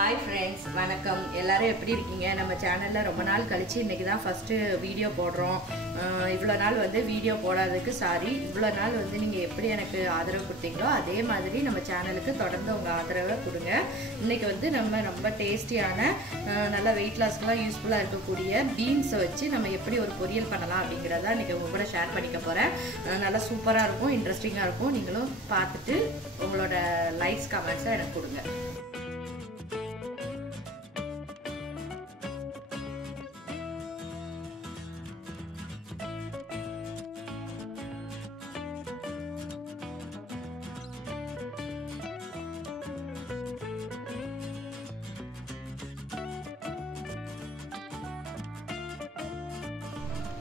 Hi friends, வணக்கம். எல்லாரும் எப்படி இருக்கீங்க? நம்ம சேனல்ல ரொம்ப நாள் கழிச்சு இன்னைக்கு தான் ஃபர்ஸ்ட் வீடியோ போடுறோம். இவ்வளவு நாள் வந்து வீடியோ போடாததுக்கு சாரி. இவ்வளவு நாள் வந்து நீங்க எப்படி எனக்கு ஆதரவு கொடுத்தீங்களோ அதே மாதிரி நம்ம சேனலுக்கு தொடர்ந்து உங்க ஆதரவை கொடுங்க. இன்னைக்கு வந்து நம்ம ரொம்ப டேஸ்டியான நல்ல வெயிட் லாஸ்க்குலாம் யூஸ்ஃபுல்லா இருக்கக்கூடிய பீன்ஸை வச்சு நம்ம எப்படி ஒரு பொரியல் பண்ணலாம் அப்படிங்கறத இன்னைக்கு உங்க கூட ஷேர் பண்ணிக்க போறேன். நல்லா சூப்பரா இருக்கும், இன்ட்ரெஸ்டிங்கா இருக்கும். நீங்களும் பார்த்துட்டு உங்களோட லைக்ஸ் கமெண்ட்ஸை எனக்கு கொடுங்க.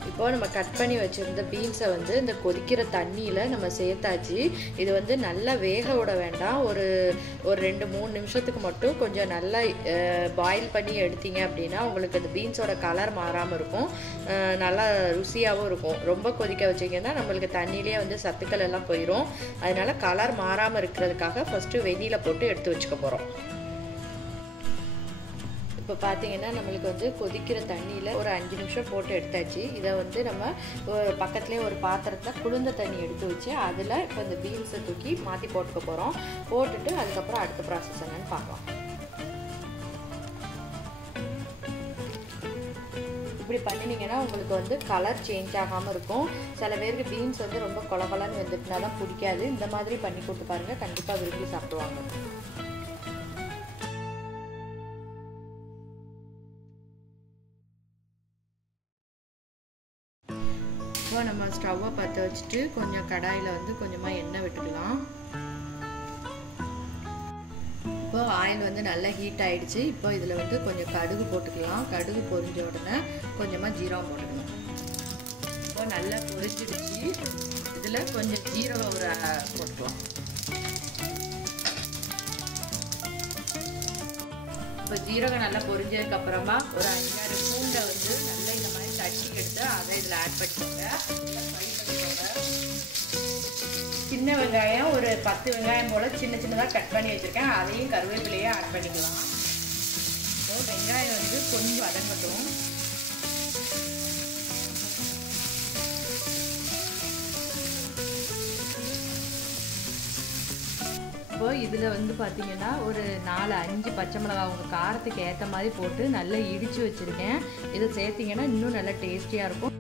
இப்போ நம்ம கட் பண்ணி வச்சிருந்த பீன்ஸை வந்து இந்த கொதிக்கிற தண்ணியில் நம்ம சேர்த்தாச்சு. இது வந்து நல்லா வேக விட வேண்டாம். ஒரு 2-3 நிமிஷத்துக்கு மட்டும் கொஞ்சம் நல்லா பாயில் பண்ணி எடுத்தீங்க அப்படின்னா உங்களுக்கு அந்த பீன்ஸோட கலர் மாறாமல் இருக்கும், நல்லா ருசியாகவும் இருக்கும். ரொம்ப கொதிக்க வச்சிங்கன்னா நம்மளுக்கு தண்ணியிலே வந்து சத்துக்கள் எல்லாம் போயிடும். அதனால கலர் மாறாமல் இருக்கிறதுக்காக ஃபஸ்ட்டு வெந்நீரில் போட்டு எடுத்து வச்சுக்க போகிறோம். இப்போ பார்த்தீங்கன்னா நம்மளுக்கு வந்து கொதிக்கிற தண்ணியில் ஒரு 5 நிமிஷம் போட்டு எடுத்தாச்சு. இதை வந்து நம்ம பக்கத்துலேயே ஒரு பாத்திரத்தில் குளிர்ந்த தண்ணி எடுத்து வச்சு அதில் இப்போ இந்த பீன்ஸை தூக்கி மாற்றி போட்டுக்க போகிறோம். போட்டுட்டு அதுக்கப்புறம் அடுத்த ப்ராசஸ் என்னன்னு பார்க்கலாம். இப்படி பண்ணினீங்கன்னா உங்களுக்கு வந்து கலர் சேஞ்ச் ஆகாமல் இருக்கும். சில பேருக்கு பீன்ஸ் வந்து ரொம்ப கொலகொலன்னு வந்துட்டுனா தான் பிடிக்காது. இந்த மாதிரி பண்ணி கொடுத்து பாருங்கள், கண்டிப்பாக விரும்பி சாப்பிடுவாங்க. இப்போ நம்ம ஸ்டவ்வை பற்ற வச்சுட்டு கொஞ்சம் கடாயில் வந்து கொஞ்சமாக எண்ணெய் விட்டுக்கலாம். இப்போ ஆயில் வந்து நல்லா ஹீட் ஆகிடுச்சு. இப்போ இதில் வந்து கொஞ்சம் கடுகு போட்டுக்கலாம். கடுகு பொரிஞ்ச உடனே கொஞ்சமாக ஜீரகம் போட்டுக்கணும். இப்போ நல்லா பொரிஞ்சிடுச்சு. இதில் கொஞ்சம் ஜீரகம் போட்டுக்கலாம். இப்போ ஜீரகம் நல்லா பொரிஞ்சதுக்கு அப்புறமா ஒரு 5-6 பூண்டை வந்து நல்லா இந்த மாதிரி தட்டி எடுத்து அதை இதில் ஆட் பண்ணிக்கோங்க. சின்ன வெங்காயம் ஒரு 10 வெங்காயம் போல் சின்ன சின்னதாக கட் பண்ணி வச்சுருக்கேன். அதையும் கருவேப்பிலையே ஆட் பண்ணிக்கலாம். இப்போ வெங்காயம் வந்து கொஞ்சம் வதங்கட்டும். இப்போ இதில் வந்து பார்த்தீங்கன்னா ஒரு 4-5 பச்சை மிளகாய் உங்கள் காரத்துக்கு ஏற்ற மாதிரி போட்டு நல்லா இடித்து வச்சுருக்கேன். இதை சேர்த்திங்கன்னா இன்னும் நல்லா டேஸ்டியாக இருக்கும்.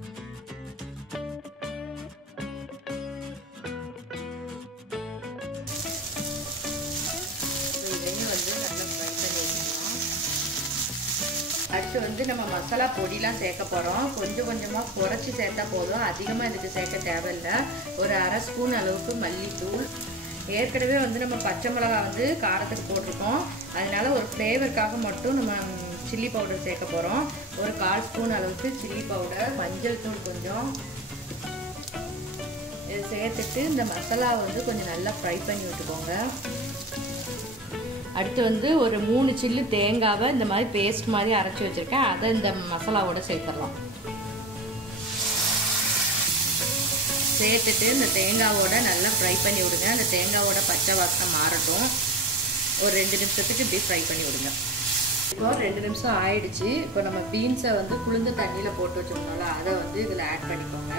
இதையும் வந்து நல்லா ஃப்ரை பண்ணி வச்சுக்கலாம். அடுத்து வந்து நம்ம மசாலா பொடிலாம் சேர்க்க போகிறோம். கொஞ்சம் கொஞ்சமாக குறைச்சி சேர்த்தா போதும், அதிகமாக இதுக்கு சேர்க்க தேவையில்லை. ஒரு 1/2 ஸ்பூன் அளவுக்கு மல்லித்தூள். ஏற்கனவே வந்து நம்ம பச்சை மிளகாய் வந்து காரத்துக்கு போட்டிருக்கோம். அதனால ஒரு ஃப்ளேவருக்காக மட்டும் நம்ம சில்லி பவுடர் சேர்க்க போகிறோம். ஒரு 1/4 ஸ்பூன் அளவுக்கு சில்லி பவுடர், மஞ்சள் தூள் கொஞ்சம். இதை சேர்த்துட்டு இந்த மசாலா வந்து கொஞ்சம் நல்லா ஃப்ரை பண்ணி விட்டுக்கோங்க. அடுத்து வந்து ஒரு 3 சில்லு தேங்காவை இந்த மாதிரி பேஸ்ட் மாதிரி அரைச்சி வச்சுருக்கேன். அதை இந்த மசாலாவோட சேர்த்துடலாம். சேர்த்துட்டு இந்த தேங்காவோட நல்லா ஃப்ரை பண்ணி விடுங்க. அந்த தேங்காவோட பச்சை வாசனை மாறட்டும். ஒரு 2 நிமிஷத்துக்கு இப்படி ஃப்ரை பண்ணி விடுங்க. இப்போ 2 நிமிஷம் ஆயிடுச்சு. இப்போ நம்ம பீன்ஸை வந்து குளிர்ந்த தண்ணியில் போட்டு வச்சுருந்தோம்ல, அதை வந்து இதில் ஆட் பண்ணிக்கோங்க.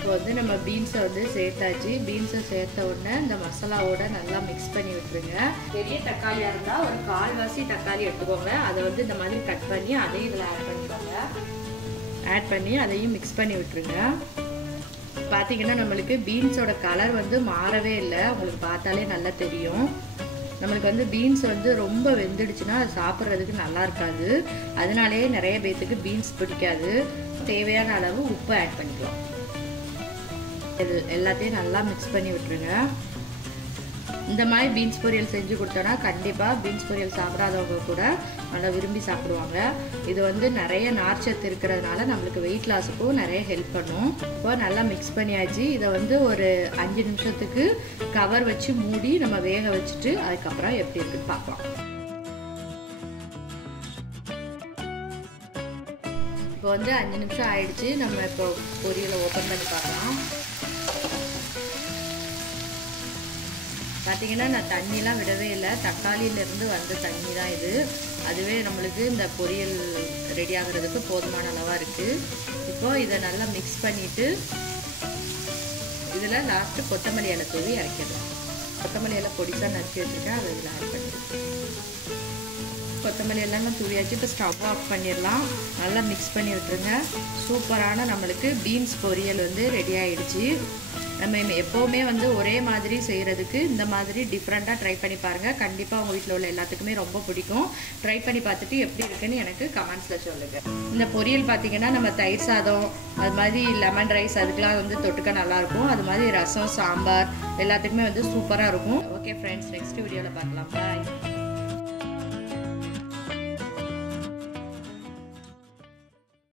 இப்போ வந்து நம்ம பீன்ஸை வந்து சேர்த்தாச்சு. பீன்ஸை சேர்த்த உடனே இந்த மசாலாவோட நல்லா மிக்ஸ் பண்ணி விட்டுருங்க. பெரிய தக்காளியாக இருந்தால் ஒரு 1/4 தக்காளி எடுத்துக்கோங்க. அதை வந்து இந்த மாதிரி கட் பண்ணி அதையும் இதில் ஆட் பண்ணிக்கோங்க. ஆட் பண்ணி அதையும் மிக்ஸ் பண்ணி விட்டுருங்க. பார்த்தீங்கன்னா நம்மளுக்கு பீன்ஸோட கலர் வந்து மாறவே இல்லை. உங்களுக்கு பார்த்தாலே நல்லா தெரியும். நம்மளுக்கு வந்து பீன்ஸ் வந்து ரொம்ப வெந்துடுச்சுன்னா அது சாப்பிட்றதுக்கு நல்லா இருக்காது. அதனாலேயே நிறைய பேர்த்துக்கு பீன்ஸ் பிடிக்காது. தேவையான அளவு உப்பு ஆட் பண்ணிக்கலாம். இது எல்லாத்தையும் நல்லா மிக்ஸ் பண்ணி விட்டுருங்க. இந்த மாதிரி பீன்ஸ் பொரியல் செஞ்சு கொடுத்தோன்னா கண்டிப்பாக பீன்ஸ் பொரியல் சாப்பிடாதவங்க கூட நல்லா விரும்பி சாப்பிடுவாங்க. இது வந்து நிறைய நார்ச்சத்து இருக்கிறதுனால நம்மளுக்கு வெயிட் லாஸுக்கும் நிறைய ஹெல்ப் பண்ணும். இப்போ நல்லா மிக்ஸ் பண்ணியாச்சு. இதை வந்து ஒரு 5 நிமிஷத்துக்கு கவர் வச்சு மூடி நம்ம வேக வச்சுட்டு அதுக்கப்புறம் எப்படி இருக்குன்னு பார்க்கலாம். இப்போ வந்து 5 நிமிஷம் ஆயிடுச்சு. நம்ம இப்போ பொரியலை ஓப்பன் பண்ணி பார்க்கலாம். பார்த்தீங்கன்னா நான் தண்ணிலாம் விடவே இல்லை, தக்காளியிலேருந்து வந்த தண்ணி தான் இது. அதுவே நம்மளுக்கு இந்த பொரியல் ரெடி ஆகுறதுக்கு போதுமான அளவாக இருக்குது. இப்போ இதை நல்லா மிக்ஸ் பண்ணிவிட்டு இதில் லாஸ்ட்டு கொத்தமல்லி இலை தூவி இறக்கிடலாம். கொத்தமல்லி இலை பொடிசாக நறுக்கி வச்சுருக்கேன், அதை இதில் ஆட் பண்ணிடுறேன். கொத்தமல்லி எல்லாம் தூவியாச்சு. இப்போ ஸ்டவ் ஆஃப் பண்ணிடலாம். நல்லா மிக்ஸ் பண்ணி விட்டுருங்க. சூப்பரான நம்மளுக்கு பீன்ஸ் பொரியல் வந்து ரெடி ஆகிடுச்சு. நம்ம எப்போவுமே வந்து ஒரே மாதிரி செய்கிறதுக்கு இந்த மாதிரி டிஃப்ரெண்ட்டாக ட்ரை பண்ணி பாருங்கள். கண்டிப்பாக உங்கள் வீட்டில் உள்ள எல்லாத்துக்குமே ரொம்ப பிடிக்கும். ட்ரை பண்ணி பார்த்துட்டு எப்படி இருக்குன்னு எனக்கு கமெண்ட்ஸில் சொல்லுங்கள். இந்த பொரியல் பார்த்திங்கன்னா நம்ம தயிர் சாதம், அது மாதிரி லெமன் ரைஸ், அதுக்கெலாம் வந்து தொட்டுக்க நல்லாயிருக்கும். அது மாதிரி ரசம், சாம்பார் எல்லாத்துக்குமே வந்து சூப்பராக இருக்கும். ஓகே ஃப்ரெண்ட்ஸ், நெக்ஸ்ட் வீடியோவில் பார்க்கலாம். பாய்.